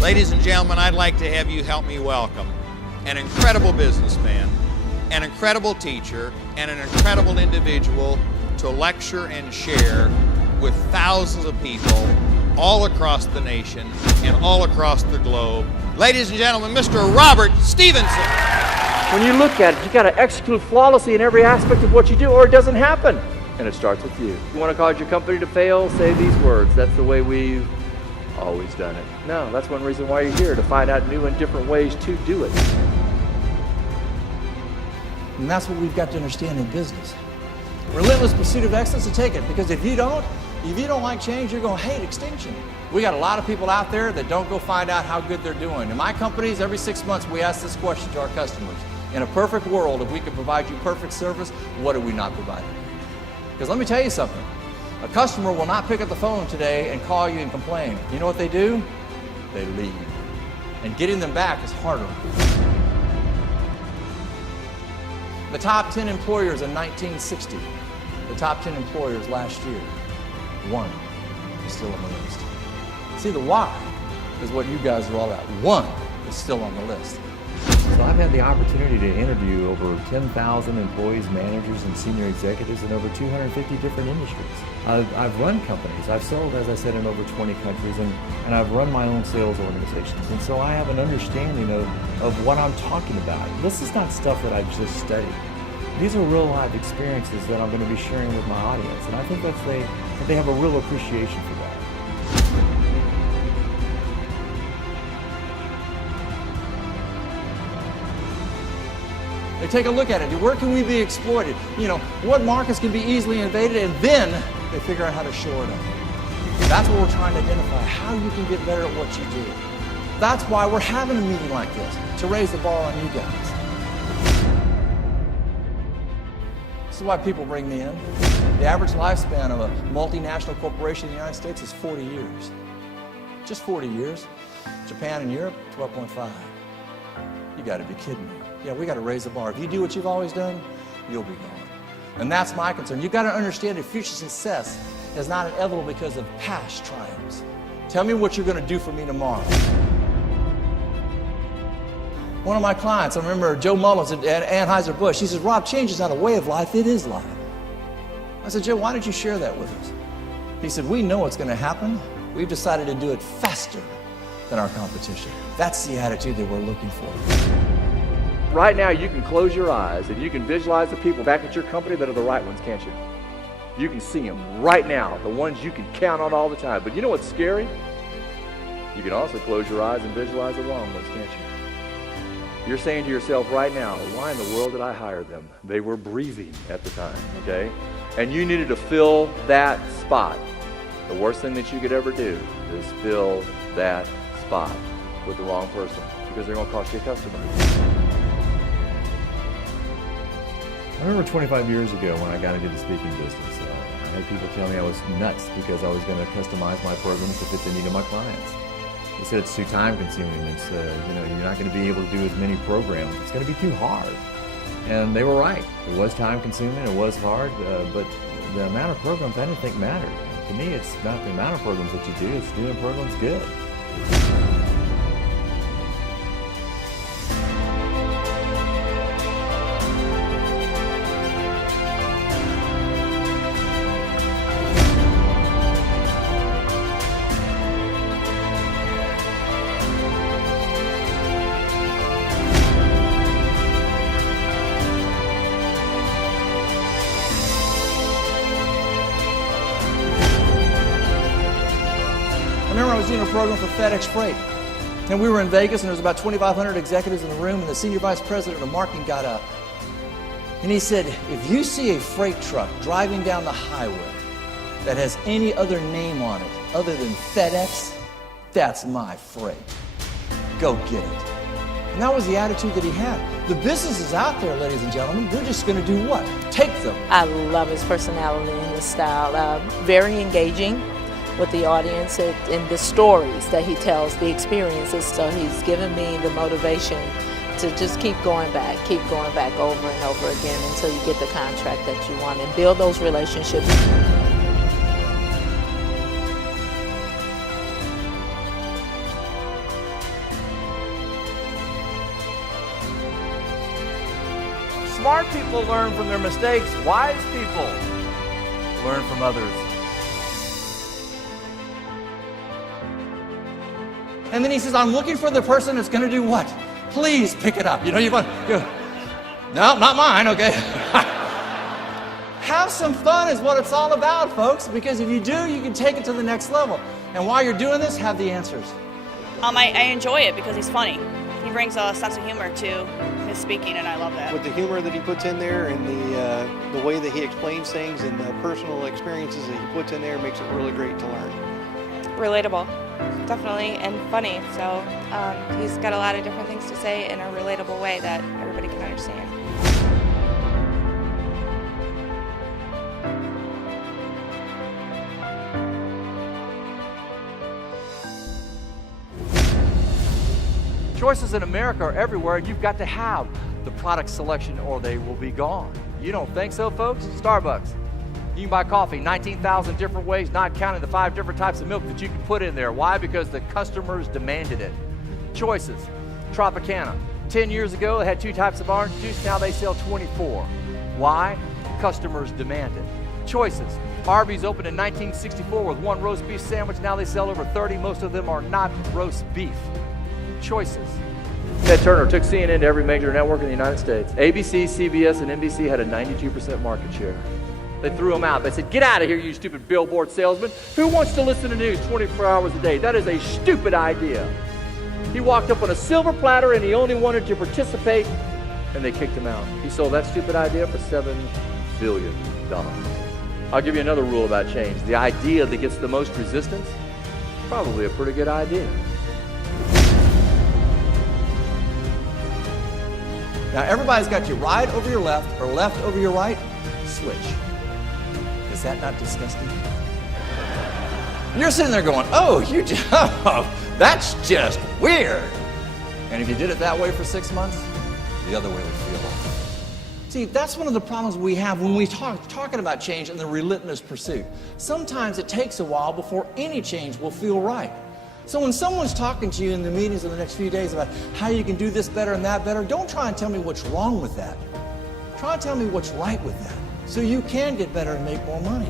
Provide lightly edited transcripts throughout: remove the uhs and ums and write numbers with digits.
Ladies and gentlemen, I'd like to have you help me welcome an incredible businessman, an incredible teacher, and an incredible individual to lecture and share with thousands of people all across the nation and all across the globe. Ladies and gentlemen, Mr. Robert Stevenson. When you look at it, you got to execute flawlessly in every aspect of what you do, or it doesn't happen. And it starts with you. You want to cause your company to fail? Say these words. That's the way we've always done it. No, that's one reason why you're here, to find out new and different ways to do it. And that's what we've got to understand in business. Relentless pursuit of excellence, to take it, because if you don't like change, you're going to hate extinction. We got a lot of people out there that don't go find out how good they're doing. In my companies, every 6 months we ask this question to our customers. In a perfect world, if we could provide you perfect service, what are we not providing? Because let me tell you something. A customer will not pick up the phone today and call you and complain. You know what they do? They leave. And getting them back is harder. The top 10 employers in 1960, the top 10 employers last year, one is still on the list. See, the why is what you guys are all about. One is still on the list. So I've had the opportunity to interview over 10,000 employees, managers, and senior executives in over 250 different industries. I've run companies. I've sold, as I said, in over 20 countries, and I've run my own sales organizations. And so I have an understanding of what I'm talking about. This is not stuff that I've just studied. These are real life experiences that I'm going to be sharing with my audience. And I think that they have a real appreciation for that. They take a look at it. Where can we be exploited? You know, what markets can be easily invaded, and then they figure out how to shore it up. That's what we're trying to identify, how you can get better at what you do. That's why we're having a meeting like this, to raise the bar on you guys. This is why people bring me in. The average lifespan of a multinational corporation in the United States is 40 years. Just 40 years. Japan and Europe, 12.5. You got to be kidding me. Yeah, we got to raise the bar. If you do what you've always done, you'll be gone. And that's my concern. You've got to understand that future success is not inevitable because of past triumphs. Tell me what you're going to do for me tomorrow. One of my clients, I remember Joe Mullins at Anheuser-Busch, he says, Rob, change is not a way of life, it is life. I said, Joe, why did you share that with us? He said, we know what's going to happen. We've decided to do it faster than our competition. That's the attitude that we're looking for. Right now, you can close your eyes and you can visualize the people back at your company that are the right ones, can't you? You can see them right now, the ones you can count on all the time. But you know what's scary? You can also close your eyes and visualize the wrong ones, can't you? You're saying to yourself right now, why in the world did I hire them? They were breathing at the time, okay? And you needed to fill that spot. The worst thing that you could ever do is fill that spot with the wrong person, because they're going to cost you a customer. I remember 25 years ago when I got into the speaking business, I had people tell me I was nuts because I was going to customize my programs to fit the need of my clients. They said it's too time consuming. It's you're not going to be able to do as many programs. It's going to be too hard. And they were right. It was time consuming. It was hard. But the amount of programs I didn't think mattered. To me, it's not the amount of programs that you do. It's doing programs good. I remember I was doing a program for FedEx Freight, and we were in Vegas, and there was about 2,500 executives in the room, and the senior vice president of marketing got up, and he said, if you see a freight truck driving down the highway that has any other name on it other than FedEx, that's my freight. Go get it. And that was the attitude that he had. The business is out there, ladies and gentlemen. We're just going to do what? Take them. I love his personality and his style. Very engaging with the audience and the stories that he tells, the experiences. So he's given me the motivation to just keep going back over and over again until you get the contract that you want and build those relationships. Smart people learn from their mistakes. Wise people learn from others. And then he says, I'm looking for the person that's going to do what? Please pick it up. You know, you go, no, not mine, okay? Have some fun is what it's all about, folks, because if you do, you can take it to the next level. And while you're doing this, have the answers. I enjoy it because he's funny. He brings a sense of humor to his speaking, and I love that. With the humor that he puts in there and the way that he explains things and the personal experiences that he puts in there makes it really great to learn. Relatable, definitely, and funny. So he's got a lot of different things to say in a relatable way that everybody can understand. Choices in America are everywhere, and you've got to have the product selection or they will be gone. You don't think so, folks? Starbucks. You can buy coffee 19,000 different ways, not counting the 5 different types of milk that you can put in there. Why? Because the customers demanded it. Choices. Tropicana. 10 years ago, they had 2 types of orange juice. Now they sell 24. Why? Customers demand it. Choices. Arby's opened in 1964 with 1 roast beef sandwich. Now they sell over 30. Most of them are not roast beef. Choices. Ted Turner took CNN to every major network in the United States. ABC, CBS, and NBC had a 92% market share. They threw him out. They said, get out of here, you stupid billboard salesman. Who wants to listen to news 24 hours a day? That is a stupid idea. He walked up on a silver platter and he only wanted to participate, and they kicked him out. He sold that stupid idea for $7 billion. I'll give you another rule about change. The idea that gets the most resistance, probably a pretty good idea. Now, everybody's got your right over your left or left over your right. Switch. Is that not disgusting? You're sitting there going, oh, that's just weird. And if you did it that way for 6 months, the other way would feel. See, that's one of the problems we have when we talking about change and the relentless pursuit. Sometimes it takes a while before any change will feel right. So when someone's talking to you in the meetings in the next few days about how you can do this better and that better, don't try and tell me what's wrong with that. Try and tell me what's right with that so you can get better and make more money.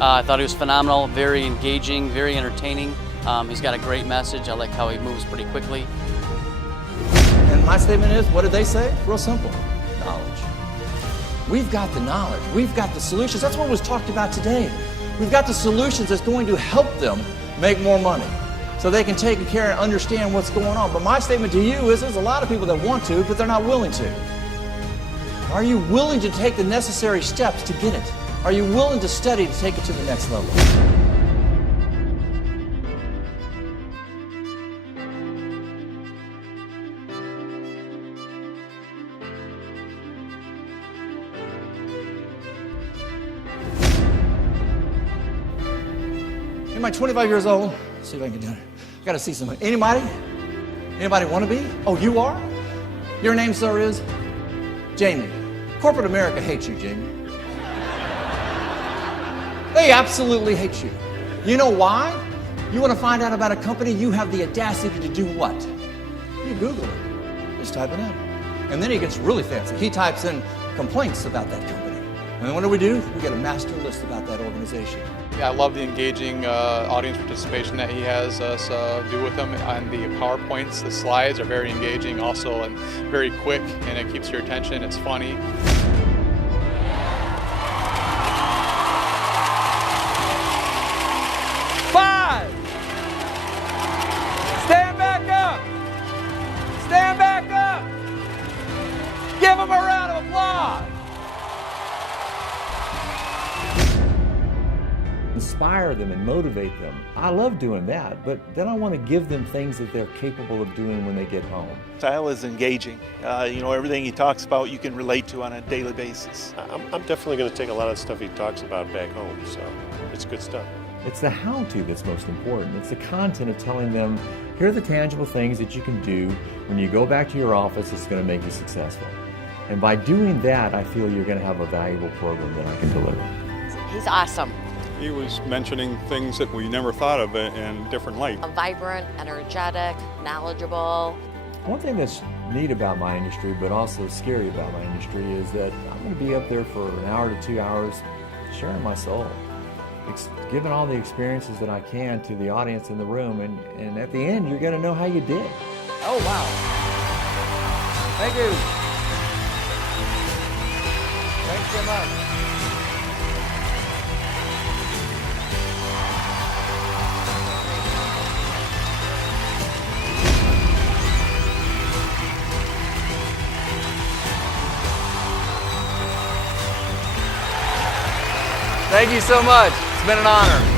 I thought he was phenomenal, very engaging, very entertaining. He's got a great message. I like how he moves pretty quickly. And my statement is, what did they say? Real simple. Knowledge. We've got the knowledge. We've got the solutions. That's what was talked about today. We've got the solutions that's going to help them make more money so they can take care and understand what's going on. But my statement to you is there's a lot of people that want to, but they're not willing to. Are you willing to take the necessary steps to get it? Are you willing to study to take it to the next level? Anybody 25 years old? Let's see if I can do it. Got to see somebody. Anybody? Anybody want to be? Oh, you are? Your name, sir, is? Jamie. Corporate America hates you, Jamie. They absolutely hate you. You know why? You want to find out about a company, you have the audacity to do what? You Google it. Just type it in. And then he gets really fancy. He types in complaints about that company. And then what do? We get a master list about that organization. Yeah, I love the engaging audience participation that he has us do with them. And the PowerPoints, the slides are very engaging also and very quick, and it keeps your attention. It's funny. Five. Stand back up. Stand back up. Give them a round of applause. Inspire them and motivate them. I love doing that, but then I want to give them things that they're capable of doing when they get home. Style is engaging. Everything he talks about you can relate to on a daily basis. I'm definitely going to take a lot of the stuff he talks about back home, so it's good stuff. It's the how-to that's most important. It's the content of telling them, here are the tangible things that you can do when you go back to your office that's going to make you successful. And by doing that, I feel you're going to have a valuable program that I can deliver. He's awesome. He was mentioning things that we never thought of in different light. Vibrant, energetic, knowledgeable. One thing that's neat about my industry, but also scary about my industry, is that I'm going to be up there for an hour to 2 hours sharing my soul, giving all the experiences that I can to the audience in the room, and at the end, you're going to know how you did. Oh, wow. Thank you. Thanks so much. Thank you so much. It's been an honor.